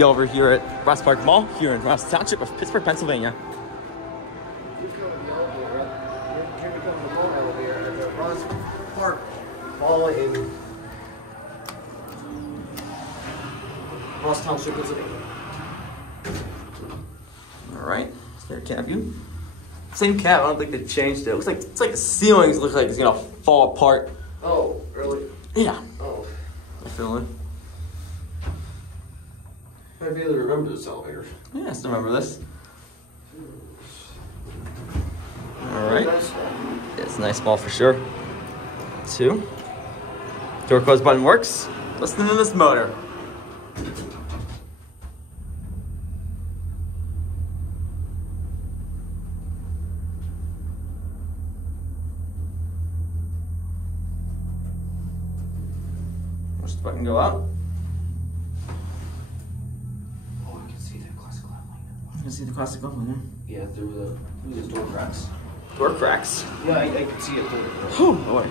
see you over here at Ross Park Mall here in Ross Township of Pittsburgh, Pennsylvania. Here becomes the phone elevator at the Ross Park Mall in Ross Township, Pennsylvania. All right, their cab view. Same cab. I don't think they changed it. It's like the ceilings look like it's gonna fall apart. Oh, really? Yeah. Oh. I feel it. I'd be able to remember this elevator. Yeah, I still remember this. All right. It's a nice ball for sure. 2. Door close button works. Listen to this motor. Push the button, go out. Oh, I can see that classic lamp light. You can see the classic oven, Yeah, through the door cracks. Door cracks. Yeah, I can see it through the door. Oh boy.